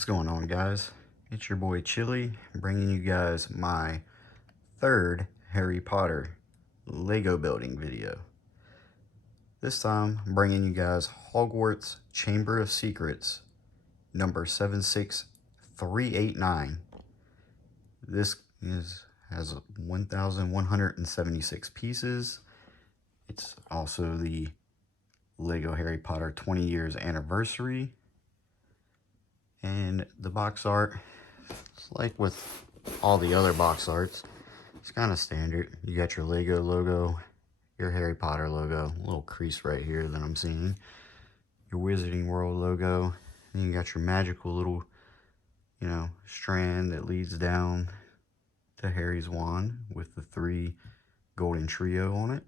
What's going on, guys? It's your boy Chili, bringing you guys my third Harry Potter Lego building video. This time, I'm bringing you guys Hogwarts Chamber of Secrets number 76389. This has 1,176 pieces. It's also the Lego Harry Potter 20 years anniversary. And the box art, it's like with all the other box arts, it's kind of standard. You got your Lego logo, your Harry Potter logo, a little crease right here that I'm seeing, your Wizarding World logo, and you got your magical little, strand that leads down to Harry's wand with the 3 golden trio on it.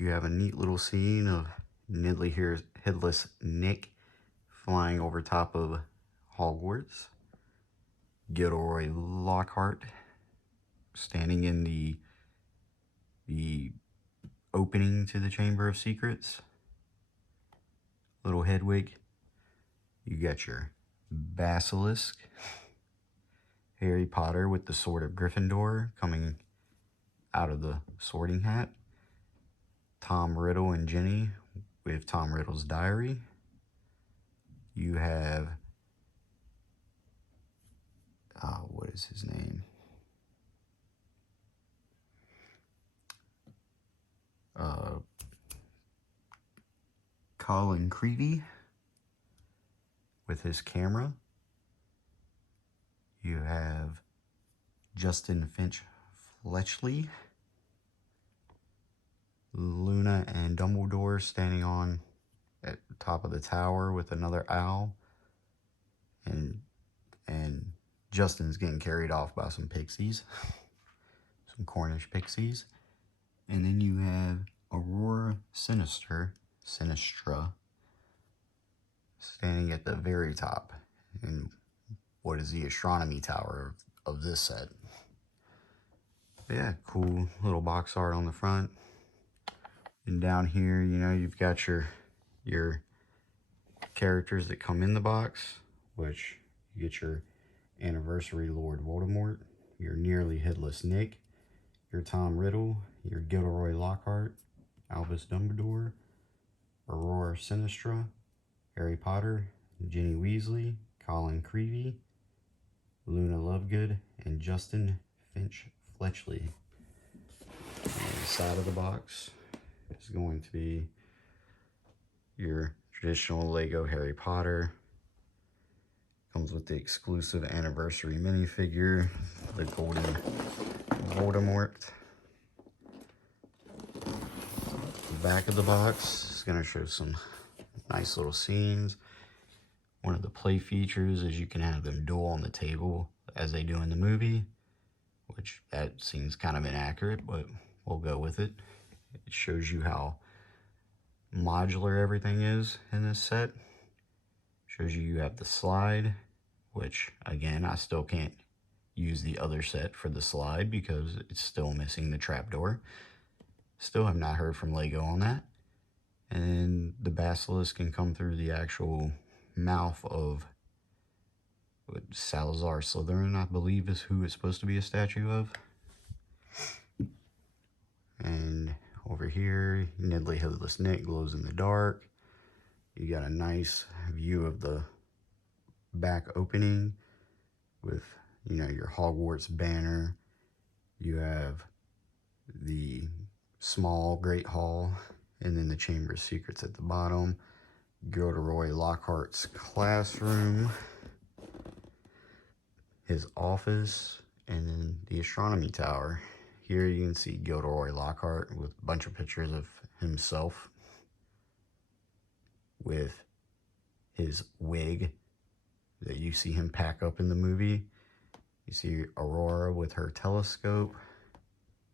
You have a neat little scene of Headless Nick flying over top of Hogwarts. Gilderoy Lockhart standing in the opening to the Chamber of Secrets. Little Hedwig. You got your Basilisk. Harry Potter with the Sword of Gryffindor coming out of the sorting hat. Tom Riddle and Ginny with Tom Riddle's diary. You have, what is his name? Colin Creevey with his camera. You have Justin Finch Fletchley. Luna and Dumbledore standing on at the top of the tower with another owl, and Justin's getting carried off by some pixies, some Cornish pixies. And then you have Aurora Sinistra standing at the very top in what is the astronomy tower of this set. But yeah, cool little box art on the front. And down here, you've got your characters that come in the box, which you get your anniversary Lord Voldemort, your nearly headless Nick, your Tom Riddle, your Gilderoy Lockhart, Albus Dumbledore, Aurora Sinistra, Harry Potter, Ginny Weasley, Colin Creevey, Luna Lovegood, and Justin Finch Fletchley. On the side of the box is going to be your traditional Lego Harry Potter. Comes with the exclusive anniversary minifigure, the Golden Voldemort. The back of the box is going to show some nice little scenes. One of the play features is you can have them duel on the table as they do in the movie, which that seems kind of inaccurate, but we'll go with it. It shows you how modular everything is in this set. Shows you have the slide, which again, I still can't use the other set for the slide because it's still missing the trapdoor. Still have not heard from Lego on that. And the basilisk can come through the actual mouth of Salazar Slytherin, I believe is who it's supposed to be a statue of. And over here, Nearly Headless Nick glows in the dark. You got a nice view of the back opening with, your Hogwarts banner. You have the small Great Hall, and then the Chamber of Secrets at the bottom. Gilderoy Lockhart's classroom, his office, and then the astronomy tower. Here you can see Gilderoy Lockhart with a bunch of pictures of himself with his wig that you see him pack up in the movie. You see Aurora with her telescope,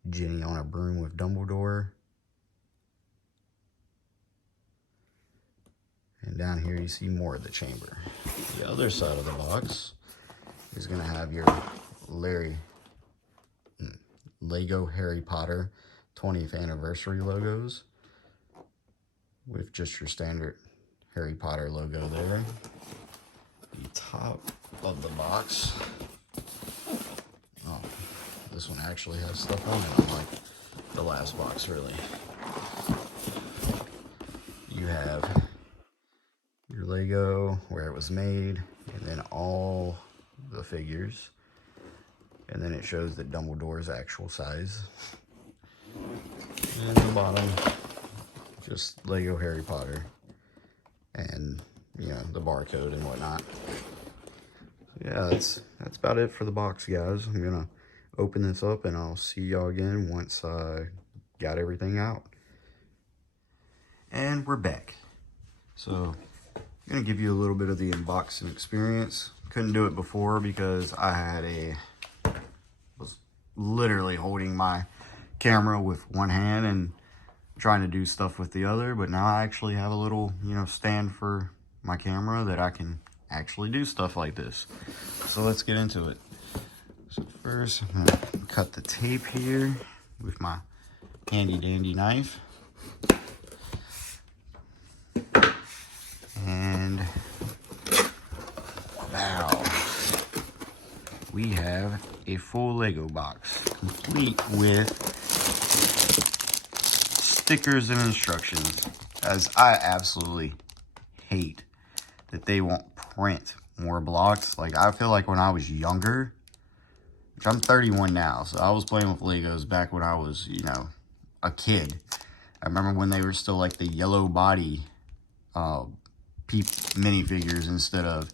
Ginny on a broom with Dumbledore. And down here you see more of the chamber. The other side of the box is going to have your Lego Harry Potter 20th anniversary logos with just your standard Harry Potter logo there. the top of the box. Oh, this one actually has stuff on it, unlike the last box, really. You have your Lego, where it was made, and then all the figures. And then it shows that Dumbledore's actual size. And the bottom, just Lego Harry Potter. And, you know, the barcode and whatnot. Yeah, that's about it for the box, guys. I'm gonna open this up and I'll see y'all again once I got everything out. And we're back. So I'm gonna give you a little bit of the unboxing experience. Couldn't do it before because I was literally holding my camera with one hand and trying to do stuff with the other, but now I actually have a little, you know, stand for my camera that I can actually do stuff like this. So let's get into it. So first, I'm gonna cut the tape here with my handy dandy knife. And wow, we have a full Lego box, complete with stickers and instructions, as I absolutely hate that they won't print more blocks. Like, I feel like when I was younger, which I'm 31 now, so I was playing with Legos back when I was, you know, a kid. I remember when they were still like the yellow body minifigures instead of,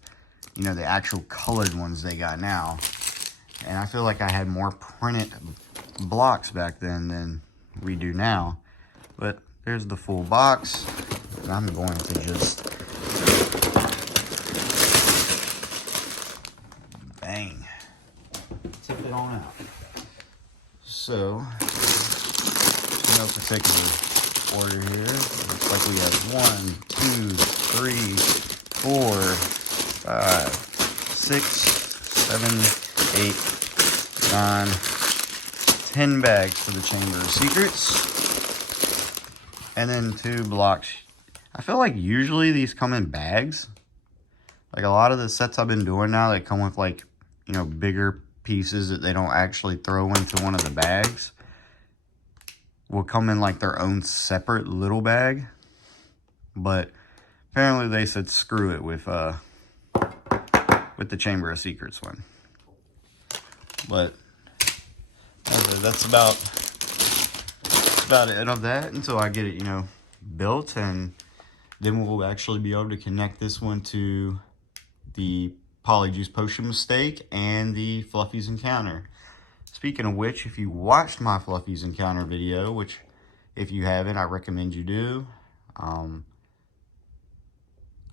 you know, the actual colored ones they got now. And I feel like I had more printed blocks back then than we do now. But there's the full box, and I'm going to just bang, tip it on out. So, in no particular order here, looks like we have 1, 2, 3, 4, 5, 6, 7, 8, 9, 10 bags for the Chamber of Secrets. And then 2 blocks. I feel like usually these come in bags. Like a lot of the sets I've been doing now, they come with like, you know, bigger pieces that they don't actually throw into one of the bags. Will come in like their own separate little bag. But apparently they said screw it with the Chamber of Secrets one. But that's about it of that until I get it, you know, built, and then we'll actually be able to connect this one to the Polyjuice Potion Mistake and the Fluffies Encounter. Speaking of which, if you watched my Fluffies Encounter video, which if you haven't, I recommend you do,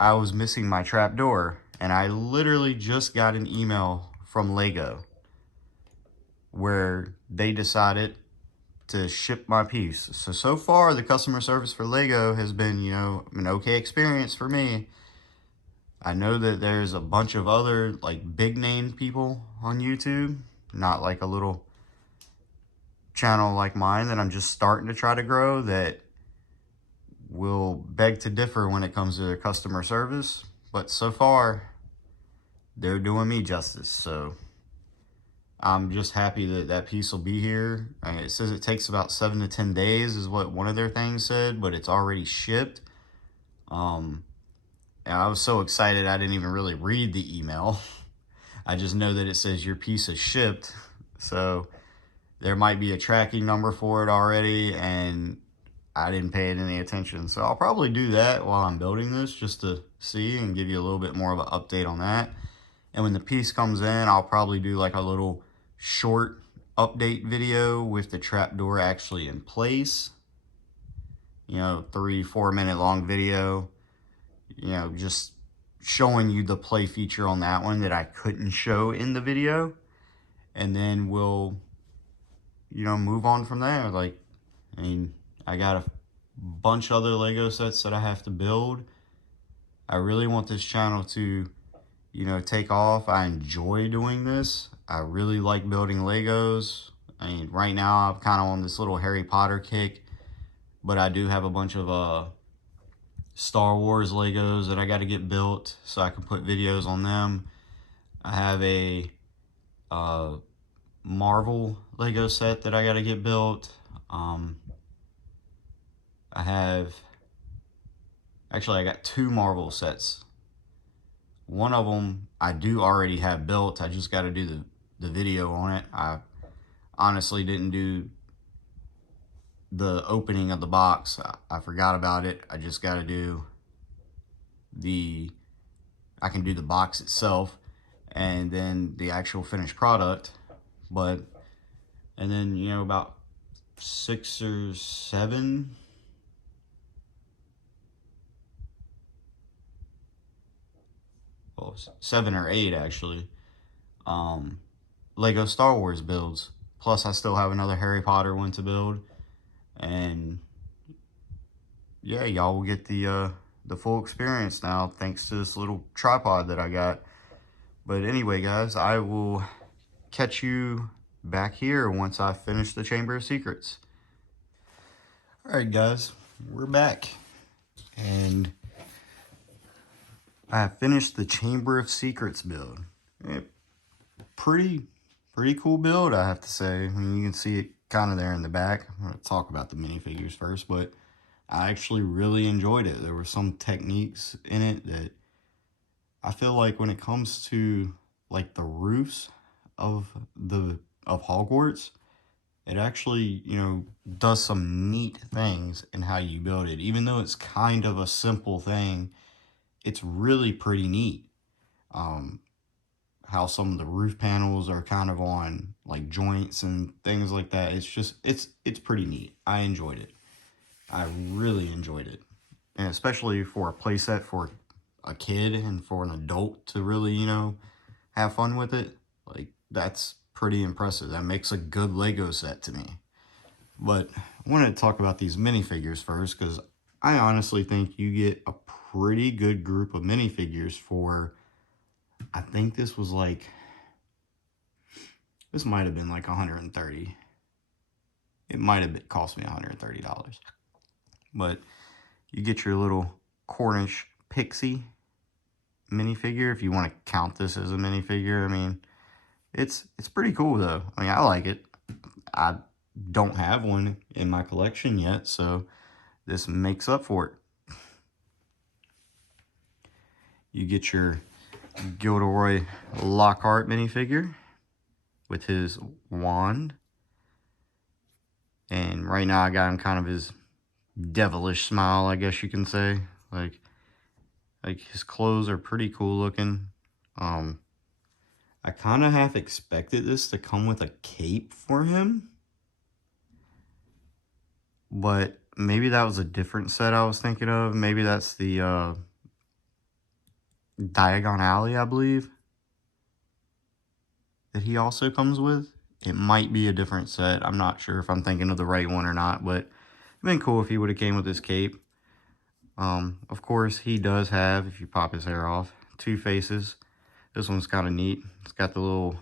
I was missing my trapdoor, and I literally just got an email from Lego where they decided to ship my piece. So far, the customer service for Lego has been, you know, an okay experience for me. I know that there's a bunch of other, like, big name people on YouTube, not like a little channel like mine that I'm just starting to try to grow, that will beg to differ when it comes to their customer service. But so far, they're doing me justice. So I'm just happy that that piece will be here. And it says it takes about 7 to 10 days is what one of their things said, but it's already shipped. And I was so excited I didn't even really read the email. I just know that it says your piece is shipped. So there might be a tracking number for it already, and I didn't pay it any attention. So I'll probably do that while I'm building this, just to see and give you a little bit more of an update on that. And when the piece comes in, I'll probably do like a little short update video with the trapdoor actually in place. You know, 3-4 minute long video. You know, just showing you the play feature on that one that I couldn't show in the video. And then we'll, you know, move on from there. Like, I mean, I got a bunch of other Lego sets that I have to build. I really want this channel to, you know, take off. I enjoy doing this. I really like building Legos. I mean, right now I'm kind of on this little Harry Potter kick, but I do have a bunch of Star Wars Legos that I got to get built so I can put videos on them. I have a Marvel Lego set that I got to get built. I got 2 Marvel sets. One of them I do already have built. I just got to do the video on it. I honestly didn't do the opening of the box. I forgot about it. I just got to do I can do the box itself and then the actual finished product. And then, you know, about 6 or 7 well, 7 or 8 actually, Lego Star Wars builds. Plus I still have another Harry Potter one to build. And yeah, y'all will get the full experience now thanks to this little tripod that I got. But anyway, guys, I will catch you back here once I finish the Chamber of Secrets. Alright guys, we're back. And I finished the Chamber of Secrets build. Pretty cool build, I have to say. I mean, you can see it kind of there in the back. I'm going to talk about the minifigures first, but I actually really enjoyed it. There were some techniques in it that I feel like when it comes to like the roofs of Hogwarts, it actually, you know, does some neat things in how you build it. Even though it's kind of a simple thing, it's really pretty neat. How some of the roof panels are kind of on like joints and things like that. It's just, it's pretty neat. I enjoyed it. I really enjoyed it. And especially for a playset for a kid and for an adult to really, you know, have fun with it. Like, that's pretty impressive. That makes a good Lego set to me. But I wanted to talk about these minifigures first, because I honestly think you get a pretty good group of minifigures for, I think this was like, this might have been like $130. It might have cost me $130. But you get your little Cornish pixie minifigure, if you want to count this as a minifigure. I mean, it's pretty cool though. I mean, I like it. I don't have one in my collection yet, so this makes up for it. You get your Gilderoy Lockhart minifigure with his wand. And right now I got him kind of his devilish smile, I guess you can say. Like his clothes are pretty cool looking. I kind of half expected this to come with a cape for him. But maybe that was a different set I was thinking of. Maybe that's the Diagon Alley, I believe, that he also comes with. It might be a different set. I'm not sure if I'm thinking of the right one or not, but it'd been cool if he would have came with his cape. Of course, he does have, if you pop his hair off, 2 faces. This one's kind of neat. It's got the little,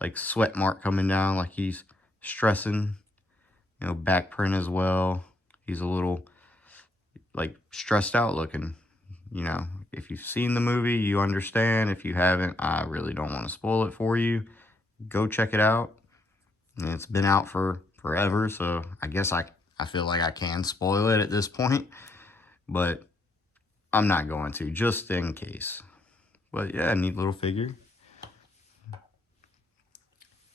like, sweat mark coming down, like he's stressing. You know, back print as well. He's a little, like, stressed out looking. You know, if you've seen the movie, you understand. If you haven't, I really don't want to spoil it for you. Go check it out. And it's been out for forever, so I guess I feel like I can spoil it at this point. But I'm not going to, just in case. But yeah, neat little figure.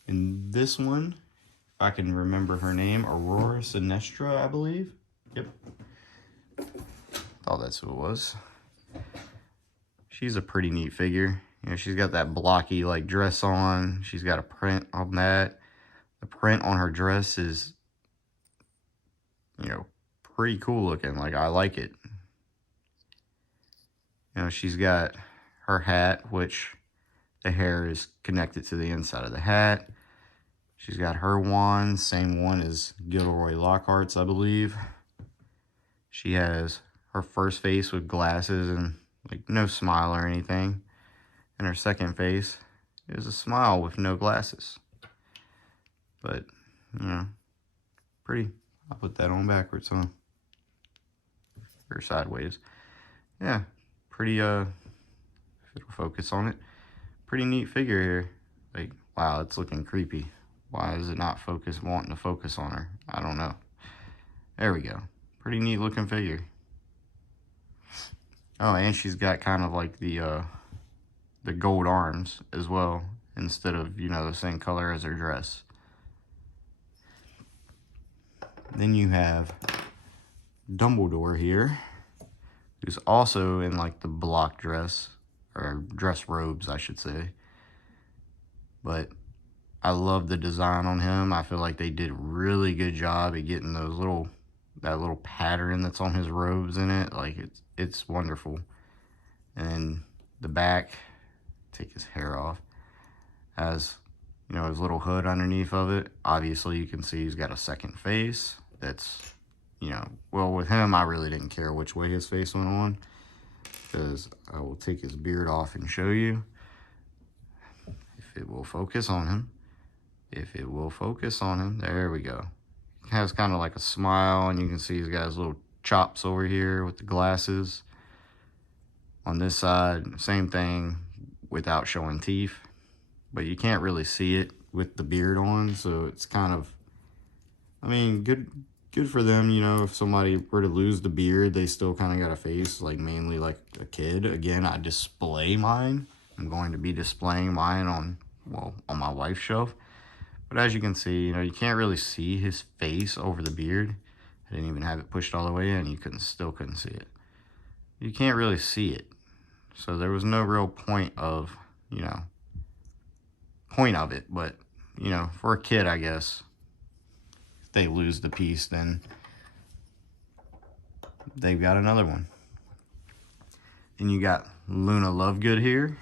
And this one, if I can remember her name, Aurora Sinestra, I believe. Yep. Thought that's who it was. She's a pretty neat figure. You know, she's got that blocky like dress on. She's got a print on that. The print on her dress is, you know, pretty cool looking. Like, I like it. You know, she's got her hat, which the hair is connected to the inside of the hat. She's got her wand, same one as Gilderoy Lockhart's, I believe. She has her first face with glasses and like no smile or anything. And her second face is a smile with no glasses. But, you know, pretty. I'll put that on backwards, huh? Or sideways. yeah, pretty, if it'll focus on it, pretty neat figure here. Like, wow, it's looking creepy. Why is it not wanting to focus on her? I don't know. There we go. Pretty neat looking figure. Oh, and she's got kind of like the gold arms as well, instead of, you know, the same color as her dress. Then you have Dumbledore here, who's also in like the block dress, or dress robes, I should say. But I love the design on him. I feel like they did a really good job at getting those that little pattern that's on his robes in it. Like, it's wonderful. And the back, take his hair off, has, you know, his little hood underneath of it. Obviously, you can see he's got a second face. That's, you know, well, with him, I really didn't care which way his face went on, because I will take his beard off and show you. If it will focus on him. If it will focus on him. There we go. He has kind of like a smile, and you can see he's got his little chops over here with the glasses. On this side, same thing without showing teeth. But you can't really see it with the beard on, so it's kind of, I mean, good for them, you know. If somebody were to lose the beard, they still kind of got a face, like, mainly like a kid. Again, I display mine. I'm going to be displaying mine on my wife's shelf. But as you can see, you know, you can't really see his face over the beard. I didn't even have it pushed all the way in. You still couldn't see it. You can't really see it. So there was no real point of it. But, you know, for a kid, I guess, if they lose the piece, then they've got another one. And you got Luna Lovegood here.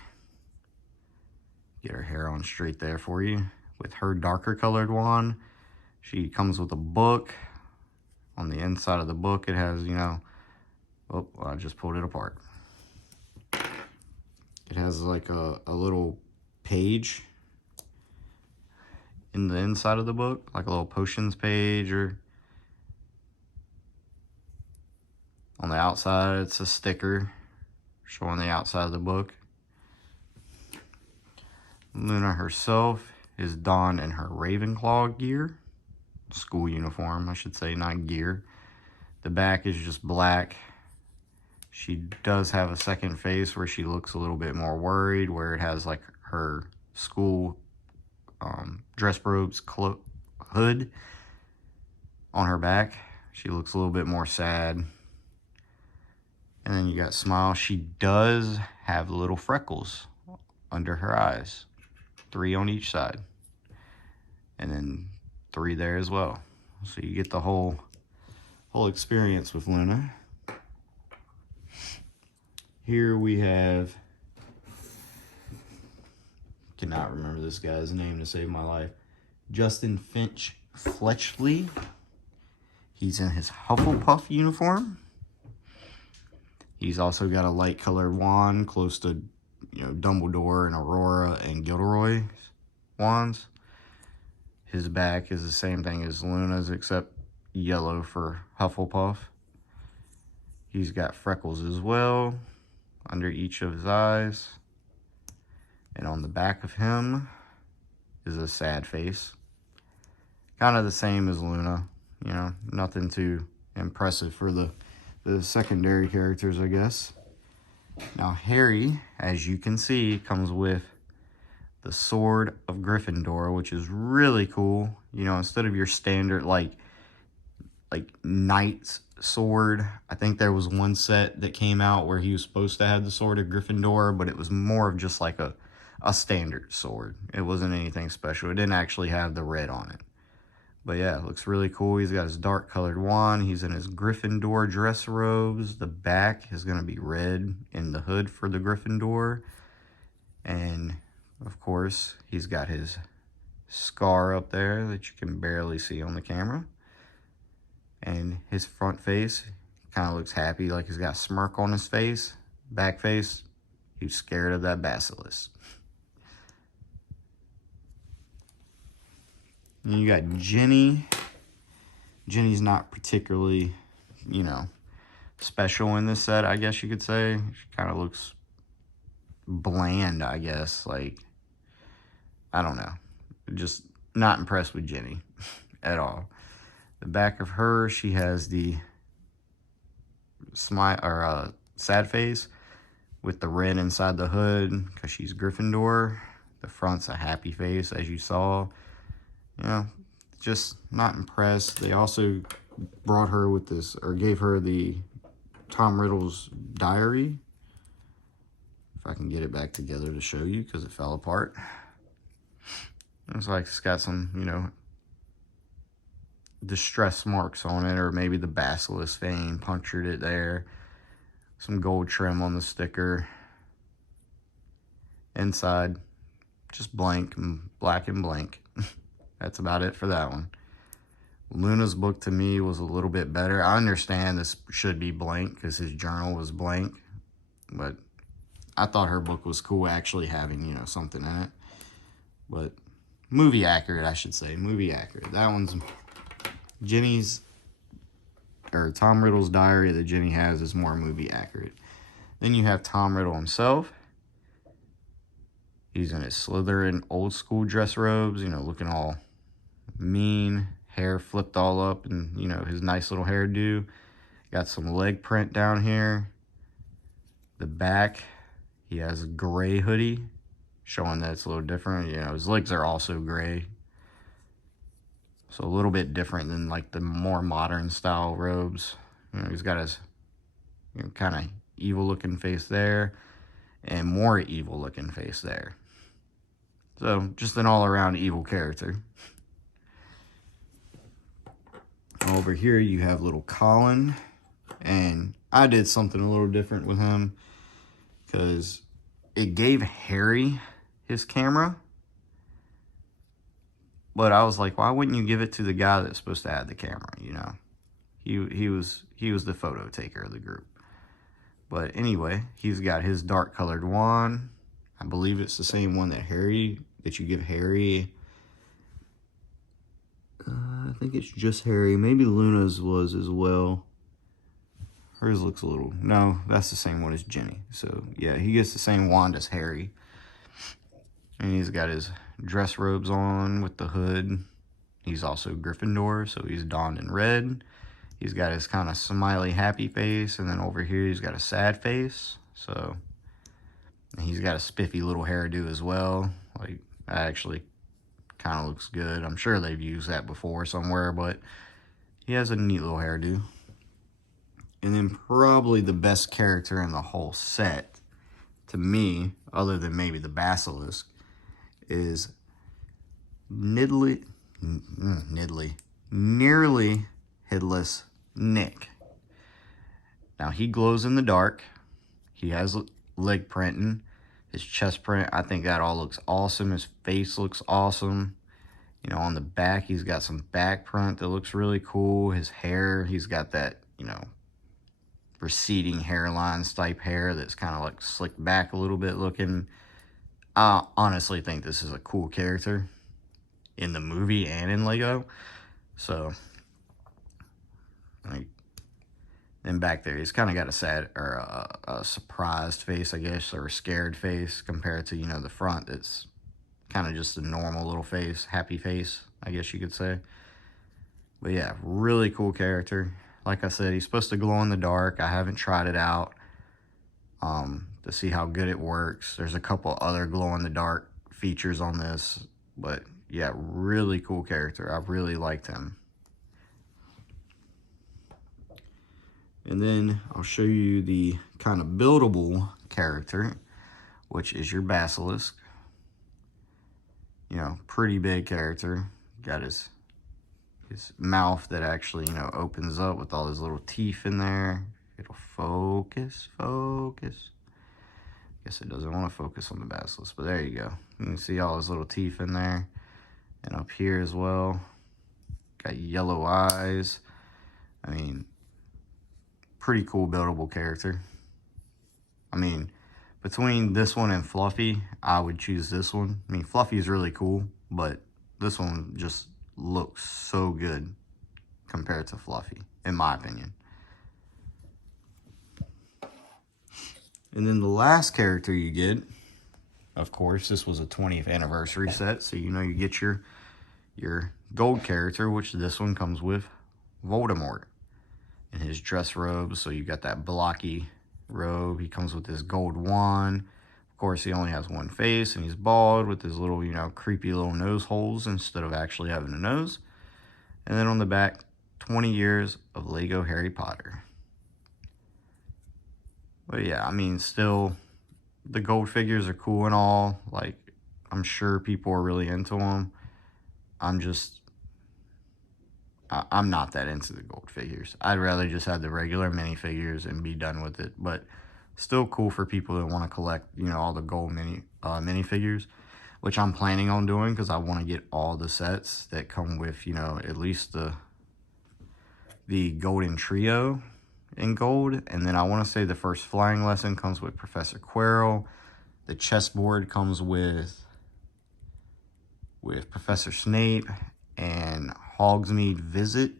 Get her hair on straight there for you. With her darker colored wand, she comes with a book. On the inside of the book, it has, you know, oh, I just pulled it apart. It has like a little page in the inside of the book, like a little potions page, or on the outside, it's a sticker showing the outside of the book. Luna herself is donned in her Ravenclaw gear. School uniform, I should say, not gear. The back is just black. She does have a second face where she looks a little bit more worried, where it has like her school dress robes hood on her back. She looks a little bit more sad. And then you got Smile. She does have little freckles under her eyes. 3 on each side. And then 3 there as well. So you get the whole experience with Luna. Here we have, cannot remember this guy's name to save my life, Justin Finch Fletchley. He's in his Hufflepuff uniform. He's also got a light colored wand close to, you know, Dumbledore and Aurora and Gilderoy's wands. His back is the same thing as Luna's, except yellow for Hufflepuff. He's got freckles as well under each of his eyes. And on the back of him is a sad face. Kind of the same as Luna, you know, nothing too impressive for the secondary characters, I guess. Now, Harry, as you can see, comes with the Sword of Gryffindor, which is really cool. You know, instead of your standard, like knight's sword, I think there was one set that came out where he was supposed to have the Sword of Gryffindor, but it was more of just like a standard sword. It wasn't anything special. It didn't actually have the red on it. But yeah, it looks really cool. He's got his dark colored wand. He's in his Gryffindor dress robes. The back is going to be red in the hood for the Gryffindor. And of course, he's got his scar up there that you can barely see on the camera. And his front face kind of looks happy, like he's got a smirk on his face. Back face, he's scared of that basilisk. And you got Jenny. Jenny's not particularly, you know, special in this set, I guess you could say. She kind of looks bland, I guess. Like, I don't know. Just not impressed with Jenny at all. The back of her, she has the smile or sad face with the red inside the hood because she's Gryffindor. The front's a happy face, as you saw. You know, just not impressed. They also brought her with this, or gave her the Tom Riddle's diary. If I can get it back together to show you, because it fell apart. It's like it's got some, you know, distress marks on it, or maybe the Basilisk vein punctured it there. Some gold trim on the sticker. Inside, just blank, black and blank. That's about it for that one. Luna's book to me was a little bit better. I understand this should be blank because his journal was blank, but I thought her book was cool actually having, you know, something in it. But movie accurate, I should say. Movie accurate. That one's Jenny's, or Tom Riddle's diary that Jenny has is more movie accurate. Then you have Tom Riddle himself. He's in his Slytherin old school dress robes, you know, looking all mean, hair flipped all up, and, you know, his nice little hairdo. Got some leg print down here. The back, he has a gray hoodie, showing that it's a little different. You know, his legs are also gray. So a little bit different than, like, the more modern style robes. You know, he's got his, you know, kind of evil looking face there, and more evil looking face there. So, just an all-around evil character. Over here, you have little Colin. And I did something a little different with him, because it gave Harry his camera. But I was like, why wouldn't you give it to the guy that's supposed to have the camera, you know? He was the photo taker of the group. But anyway, he's got his dark colored wand. I believe it's the same one that you give Harry. I think it's just Harry. Maybe Luna's was as well. Hers looks a little... No, that's the same one as Jenny. So, yeah, he gets the same wand as Harry. And he's got his dress robes on with the hood. He's also Gryffindor, so he's donned in red. He's got his kind of smiley, happy face. And then over here, he's got a sad face. So, and he's got a spiffy little hairdo as well. Like, that actually kind of looks good. I'm sure they've used that before somewhere, but he has a neat little hairdo. And then probably the best character in the whole set, to me, other than maybe the Basilisk, is nearly headless Nick. Now, he glows in the dark. He has leg printing. His chest print, I think that all looks awesome. His face looks awesome. You know, on the back, he's got some back print that looks really cool. His hair, he's got that, you know, receding hairline type hair that's kind of like slicked back a little bit looking. I honestly think this is a cool character in the movie and in Lego. So, like, and back there, he's kind of got a sad, or a surprised face, I guess, or a scared face compared to, you know, the front that's kind of just a normal little face, happy face, I guess you could say. But yeah, really cool character. Like I said, he's supposed to glow in the dark. I haven't tried it out to see how good it works. There's a couple other glow in the dark features on this, but yeah, really cool character. I really liked him. And then I'll show you the kind of buildable character, which is your Basilisk. You know, pretty big character. Got his mouth that actually, you know, opens up with all his little teeth in there. It'll focus. Guess it doesn't want to focus on the Basilisk, but there you go. You can see all his little teeth in there. And up here as well. Got yellow eyes. I mean, pretty cool buildable character. I mean, between this one and Fluffy, I would choose this one. I mean, Fluffy's really cool, but this one just looks so good compared to Fluffy, in my opinion. And then the last character you get, of course, this was a 20th anniversary set, so you know you get your gold character, which this one comes with Voldemort in his dress robe. So you got that blocky robe. He comes with this gold wand. Of course, he only has one face, and he's bald with his little, you know, creepy little nose holes instead of actually having a nose. And then on the back, 20 years of Lego Harry Potter. But yeah, I mean, still, the gold figures are cool and all. Like, I'm sure people are really into them. I'm not that into the gold figures. I'd rather just have the regular minifigures and be done with it. But still cool for people that want to collect, you know, all the gold minifigures, which I'm planning on doing because I want to get all the sets that come with, you know, at least the golden trio in gold. And then I want to say the first flying lesson comes with Professor Quirrell. The chessboard comes with Professor Snape, and Hogsmeade Visit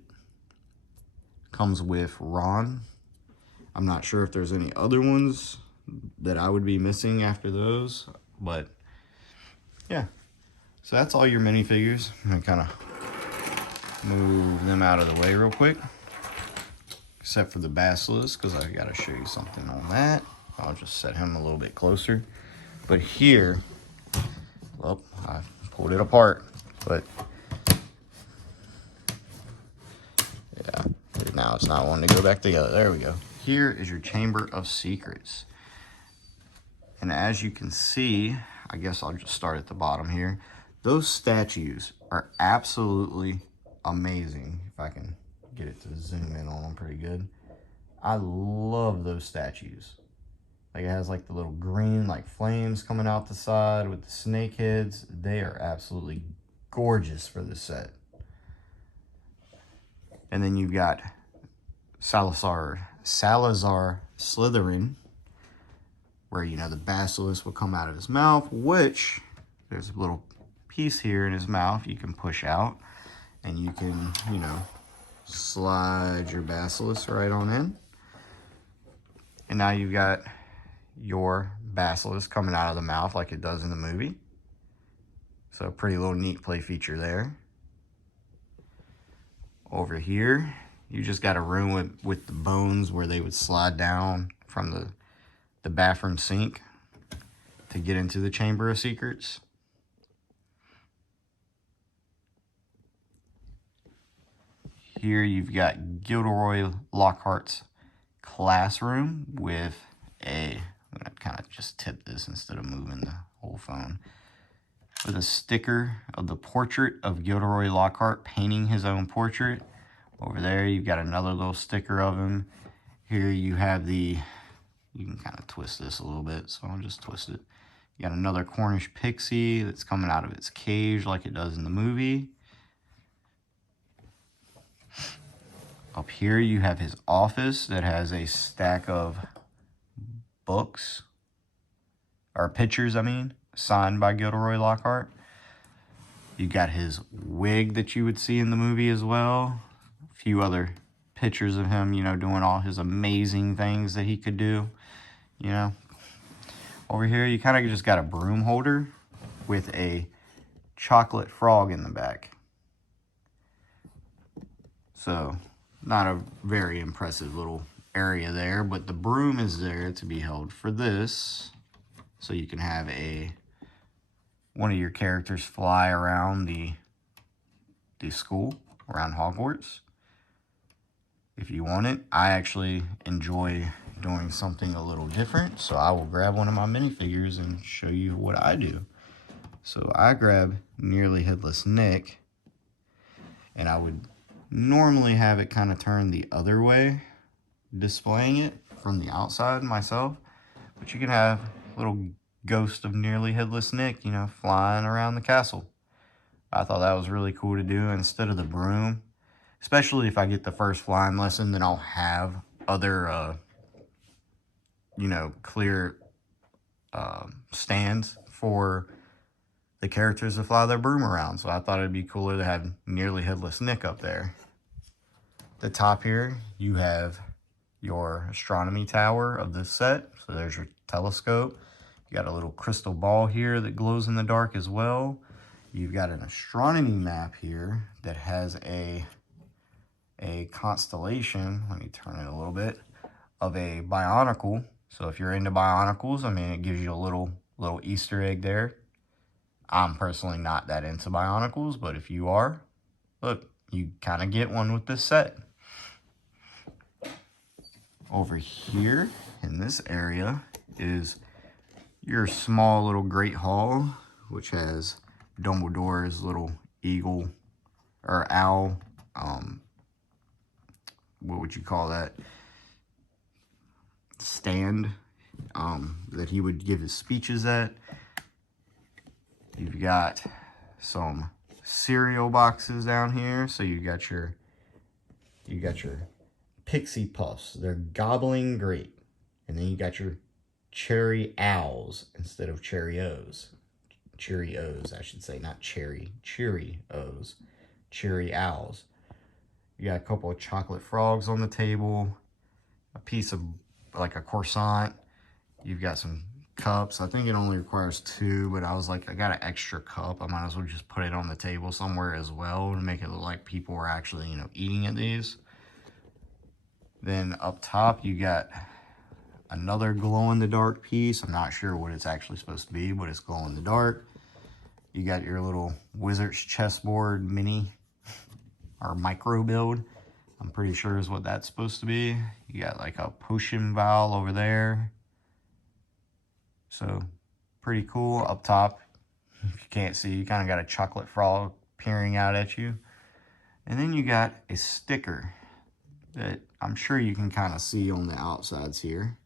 comes with Ron. I'm not sure if there's any other ones that I would be missing after those, but yeah. So that's all your minifigures. I'm gonna kind of move them out of the way real quick, except for the Basilisk, because I gotta show you something on that. I'll just set him a little bit closer. But here, well, I pulled it apart, but yeah, now it's not wanting to go back together. There we go. Here is your Chamber of Secrets. And as you can see, I guess I'll just start at the bottom here. Those statues are absolutely amazing. If I can get it to zoom in on them pretty good. I love those statues. Like, it has like the little green like flames coming out the side with the snake heads. They are absolutely gorgeous for the set. And then you've got Salazar Slytherin, where, you know, the basilisk will come out of his mouth, which there's a little piece here in his mouth you can push out, and you can, you know, slide your basilisk right on in. And now you've got your basilisk coming out of the mouth like it does in the movie. So a pretty little neat play feature there. Over here, you just got a room with the bones where they would slide down from the bathroom sink to get into the Chamber of Secrets. Here you've got Gilderoy Lockhart's classroom with I'm gonna kind of just tip this instead of moving the whole phone. With a sticker of the portrait of Gilderoy Lockhart painting his own portrait. Over there, you've got another little sticker of him. Here you have you can kind of twist this a little bit, so I'll just twist it. You got another Cornish pixie that's coming out of its cage like it does in the movie. Up here, you have his office that has a stack of books, or pictures, I mean, signed by Gilderoy Lockhart. You got his wig that you would see in the movie as well. A few other pictures of him, you know, doing all his amazing things that he could do, you know. Over here, you kind of just got a broom holder with a chocolate frog in the back. So, not a very impressive little area there, but the broom is there to be held for this. So you can have one of your characters fly around the school, around Hogwarts, if you want it. I actually enjoy doing something a little different, so I will grab one of my minifigures and show you what I do. So I grab Nearly Headless Nick, and I would normally have it kind of turned the other way, displaying it from the outside myself, but you can have a little ghost of Nearly Headless Nick, you know, flying around the castle. I thought that was really cool to do instead of the broom, especially if I get the first flying lesson. Then I'll have other you know, clear stands for the characters to fly their broom around. So I thought it'd be cooler to have Nearly Headless Nick up there. The top here, you have your astronomy tower of this set. So there's your telescope. You got a little crystal ball here that glows in the dark as well. You've got an astronomy map here that has a constellation. Let me turn it a little bit, of a bionicle. So if you're into bionicles, I mean, it gives you a little Easter egg there. I'm personally not that into bionicles, but if you are, look, you kind of get one with this set. Over here in this area is your small little Great Hall, which has Dumbledore's little eagle or owl, what would you call that, stand that he would give his speeches at. You've got some cereal boxes down here. So you got your Pixie Puffs. They're gobbling great. And then you got your Cherry Owls instead of Cheerios. Cheerios, I should say, not cherry. Cheerios. Cherry Owls. You got a couple of chocolate frogs on the table. A piece of, like, a croissant. You've got some cups. I think it only requires 2, but I was like, I got an extra cup. I might as well just put it on the table somewhere as well to make it look like people were actually, you know, eating at these. Then up top, you got another glow-in-the-dark piece. I'm not sure what it's actually supposed to be, but it's glow-in-the-dark. You got your little Wizard's chessboard mini or micro build. I'm pretty sure is what that's supposed to be. You got like a potion vial over there. So pretty cool. Up top, if you can't see, you kind of got a chocolate frog peering out at you. And then you got a sticker that I'm sure you can kind of see on the outsides here.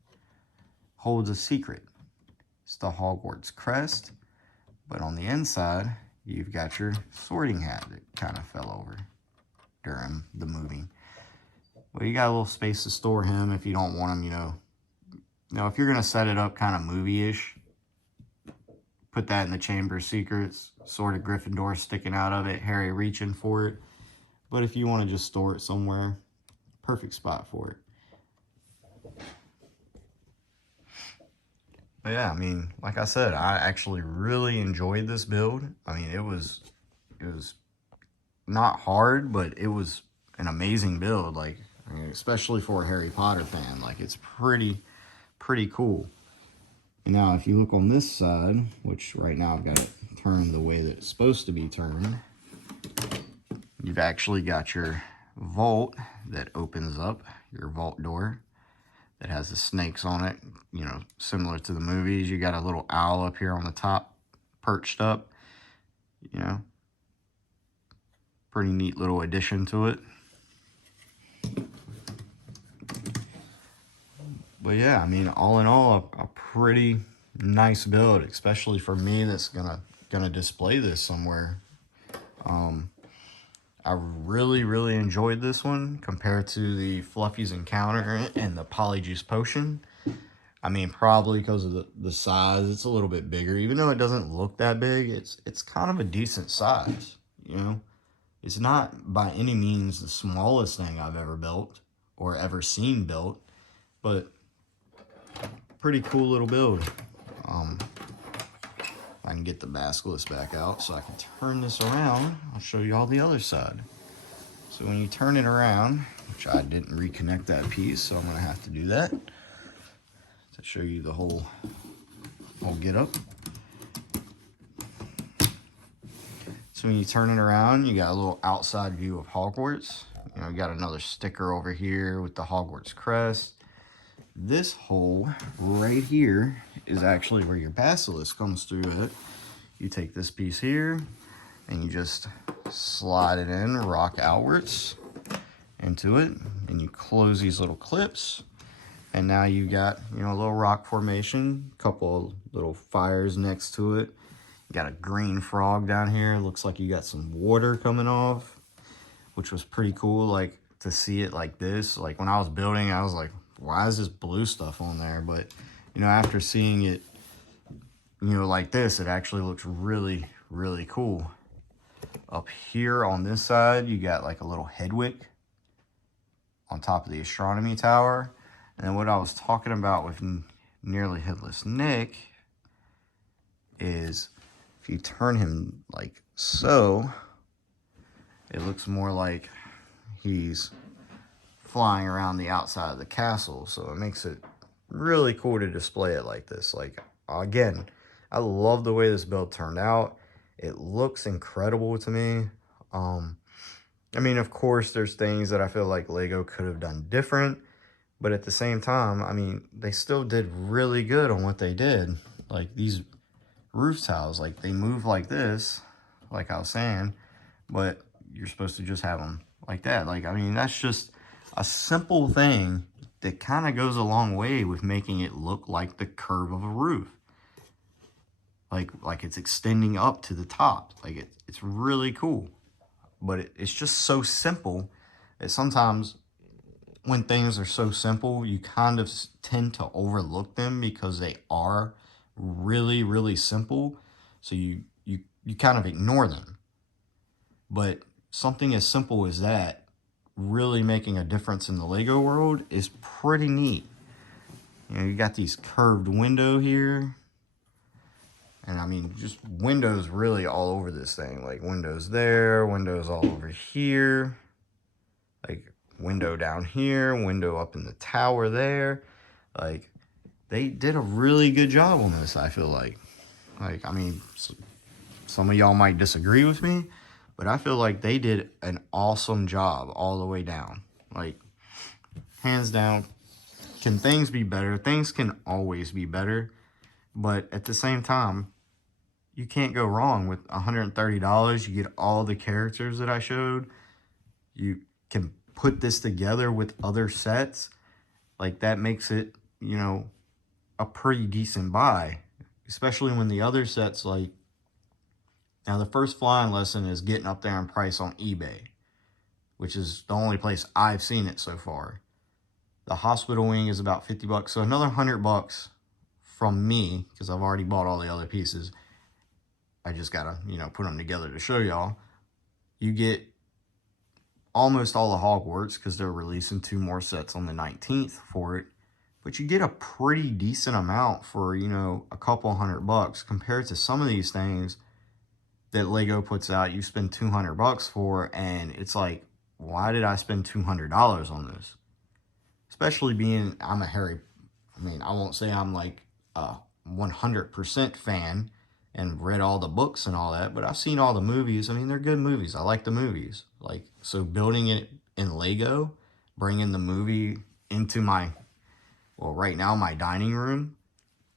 Holds a secret. It's the Hogwarts crest. But on the inside, you've got your sorting hat that kind of fell over during the movie. Well, you got a little space to store him if you don't want him, you know, if you're going to set it up kind of movie-ish, put that in the Chamber of Secrets, sort of Gryffindor sticking out of it, Harry reaching for it. But if you want to just store it somewhere, perfect spot for it. But yeah, I mean, like I said, I actually really enjoyed this build. I mean, it was not hard, but it was an amazing build. Like, I mean, especially for a Harry Potter fan, like, it's pretty cool. Now, if you look on this side, which right now I've got it turned the way that it's supposed to be turned, you've actually got your vault that opens up, your vault door that has the snakes on it, you know, similar to the movies. You got a little owl up here on the top, perched up, you know, pretty neat little addition to it. But yeah, I mean, all in all, a pretty nice build, especially for me that's gonna display this somewhere. I really enjoyed this one compared to the Fluffy's Encounter and the Polyjuice Potion. I mean, probably because of the size, it's a little bit bigger. Even though it doesn't look that big, it's kind of a decent size, you know? It's not by any means the smallest thing I've ever built or ever seen built, but pretty cool little build. I can get the basilisk back out so I can turn this around. I'll show you all the other side. So when you turn it around, which I didn't reconnect that piece, so I'm gonna have to do that to show you the whole get up. So when you turn it around, you got a little outside view of Hogwarts. You know, you got another sticker over here with the Hogwarts crest. This hole right here is actually where your basilisk comes through it. You take this piece here and you just slide it in, rock outwards into it, and you close these little clips. And now you got, you know, a little rock formation, a couple little fires next to it. You got a green frog down here. Looks like you got some water coming off, which was pretty cool, like, to see it like this. Like, when I was building, I was like, why is this blue stuff on there? But, you know, after seeing it, you know, like this, it actually looks really cool. Up here on this side, you got like a little Hedwig on top of the astronomy tower. And what I was talking about with Nearly Headless Nick is if you turn him like so, it looks more like he's flying around the outside of the castle. So it makes it really cool to display it like this. Like, again, I love the way this build turned out. It looks incredible to me. I mean, of course, there's things that I feel like Lego could have done different, but at the same time, I mean, they still did really good on what they did. Like these roof tiles, like they move like this, like I was saying, but you're supposed to just have them like that. Like, I mean, that's just a simple thing that kind of goes a long way with making it look like the curve of a roof. Like it's extending up to the top. Like it's really cool. But it's just so simple that sometimes when things are so simple, you kind of tend to overlook them because they are really, really simple. So you kind of ignore them. But something as simple as that really making a difference in the Lego world is pretty neat. You know, you got these curved window here. And I mean, just windows really all over this thing. Like windows there, windows all over here. Like window down here, window up in the tower there. Like they did a really good job on this, I feel like. Like, I mean, some of y'all might disagree with me, but I feel like they did an awesome job all the way down. Like, hands down, can things be better? Things can always be better. But at the same time, you can't go wrong with $130. You get all the characters that I showed. You can put this together with other sets. Like, that makes it, you know, a pretty decent buy. Especially when the other sets, like, now the first flying lesson is getting up there in price on eBay, which is the only place I've seen it so far. The hospital wing is about 50 bucks. So another 100 bucks from me, because I've already bought all the other pieces. I just gotta, you know, put them together to show y'all. You get almost all the Hogwarts because they're releasing 2 more sets on the 19th for it. But you get a pretty decent amount for, you know, a couple $100 compared to some of these things that Lego puts out. You spend 200 bucks for, and it's like, why did I spend $200 on this? Especially being, I'm a Harry, I mean, I won't say I'm like a 100% fan and read all the books and all that, but I've seen all the movies. I mean, they're good movies. I like the movies. Like, so building it in Lego, bringing the movie into my, well, right now, my dining room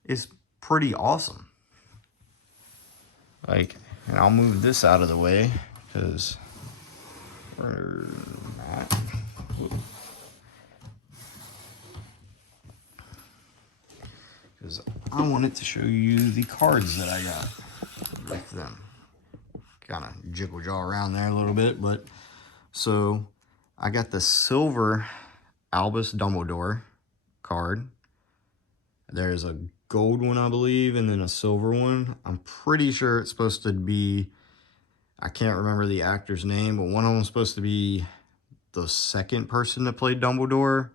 is pretty awesome. Like, and I'll move this out of the way because we're not. Because I wanted to show you the cards that I got with them. Kind of jiggle jaw around there a little bit, but so I got the silver Albus Dumbledore card. There's a gold one, I believe, and then a silver one. I'm pretty sure it's supposed to be, I can't remember the actor's name, but one of them's supposed to be the second person that played Dumbledore,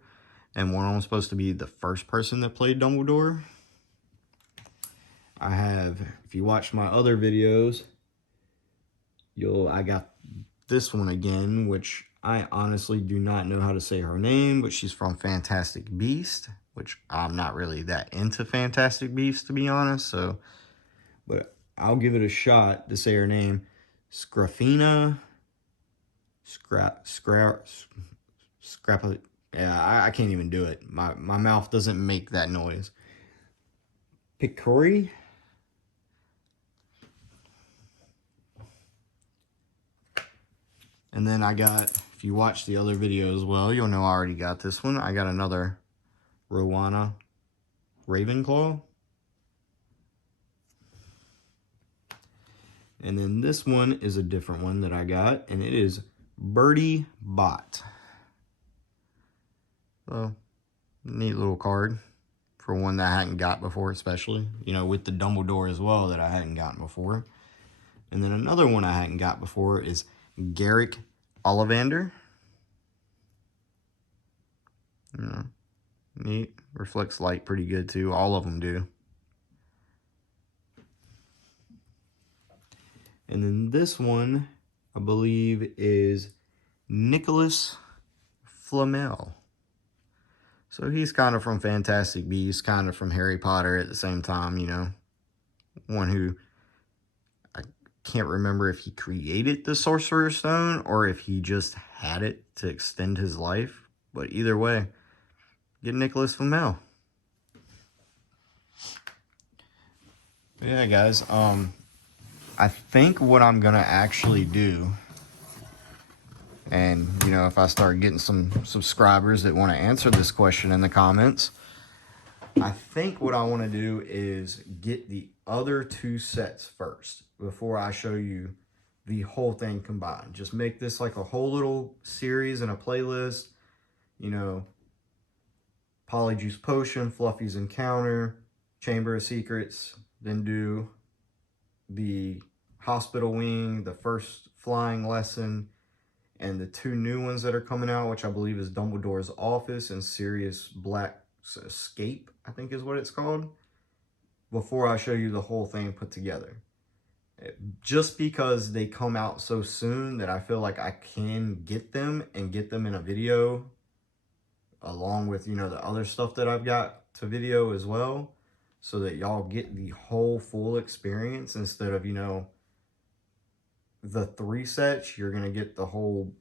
and one of them's supposed to be the first person that played Dumbledore. I have, if you watch my other videos, I got this one again, which I honestly do not know how to say her name, but she's from Fantastic Beast, which I'm not really that into Fantastic Beast, to be honest, so, but I'll give it a shot to say her name. Scrafina, yeah, I can't even do it. My mouth doesn't make that noise. Picori. And then I got, if you watch the other video as well, you'll know I already got this one. I got another Rowana Ravenclaw. And then this one is a different one that I got, and it is Birdie Bot. So, neat little card for one that I hadn't got before, especially, you know, with the Dumbledore as well that I hadn't gotten before. And then another one I hadn't got before is Garrick Ollivander. You know, Neat. Reflects light pretty good too. All of them do. And then this one, I believe, is Nicholas Flamel. So he's kind of from Fantastic Beasts, kind of from Harry Potter at the same time, you know. One who, I can't remember if he created the Sorcerer's Stone or if he just had it to extend his life. But either way, get Nicholas Flamel. Yeah, guys, I think what I'm gonna actually do, and you know, if I start getting some subscribers that want to answer this question in the comments, I think what I want to do is get the other two sets first before I show you the whole thing combined. Just make this like a whole little series and a playlist, you know, Polyjuice Potion, Fluffy's Encounter, Chamber of Secrets, then do the Hospital Wing, the first flying lesson, and the two new ones that are coming out, which I believe is Dumbledore's Office and Sirius Black's Escape, I think is what it's called, before I show you the whole thing put together. Just because they come out so soon that I feel like I can get them and get them in a video along with, you know, the other stuff that I've got to video as well, so that y'all get the whole full experience instead of, you know, the 3 sets. You're going to get the whole,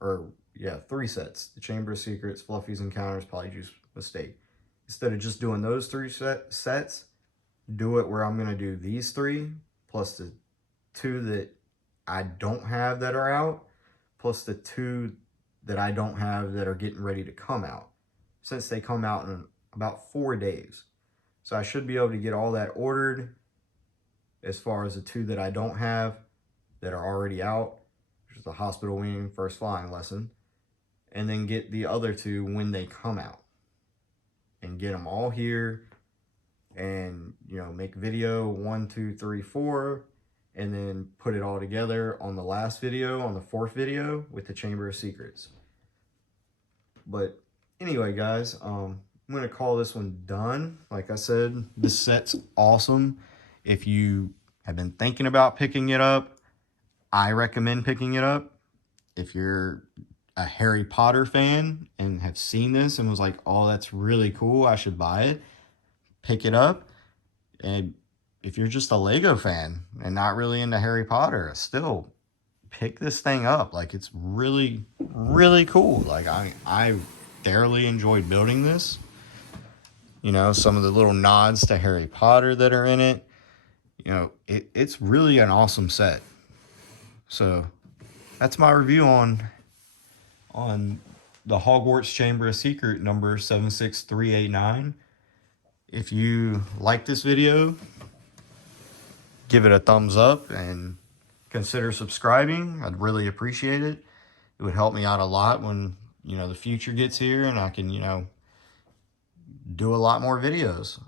or yeah, 3 sets. The Chamber of Secrets, Fluffy's Encounters, Polyjuice Mistake. Instead of just doing those 3 sets, do it where I'm going to do these 3, plus the 2 that I don't have that are out, plus the 2 that I don't have that are getting ready to come out, since they come out in about 4 days. So I should be able to get all that ordered as far as the 2 that I don't have that are already out, which is the Hospital Wing, First Flying Lesson, and then get the other 2 when they come out and get them all here and, you know, make video 1, 2, 3, 4, and then put it all together on the last video, on the 4th video with the Chamber of Secrets. But anyway, guys, I'm going to call this one done. Like I said, this set's awesome. If you have been thinking about picking it up, I recommend picking it up. If you're a Harry Potter fan and have seen this and was like, oh, that's really cool, I should buy it, pick it up. And if you're just a Lego fan and not really into Harry Potter, still pick this thing up. Like, it's really, really cool. Like, I thoroughly enjoyed building this. You know, some of the little nods to Harry Potter that are in it. You know, it's really an awesome set. So that's my review on the Hogwarts Chamber of Secret number 76389. If you like this video, give it a thumbs up and consider subscribing. I'd really appreciate it. It would help me out a lot when, you know, the future gets here and I can, you know, do a lot more videos.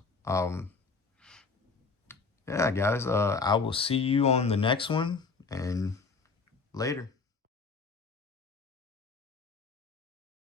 Yeah, guys, I will see you on the next one, and later.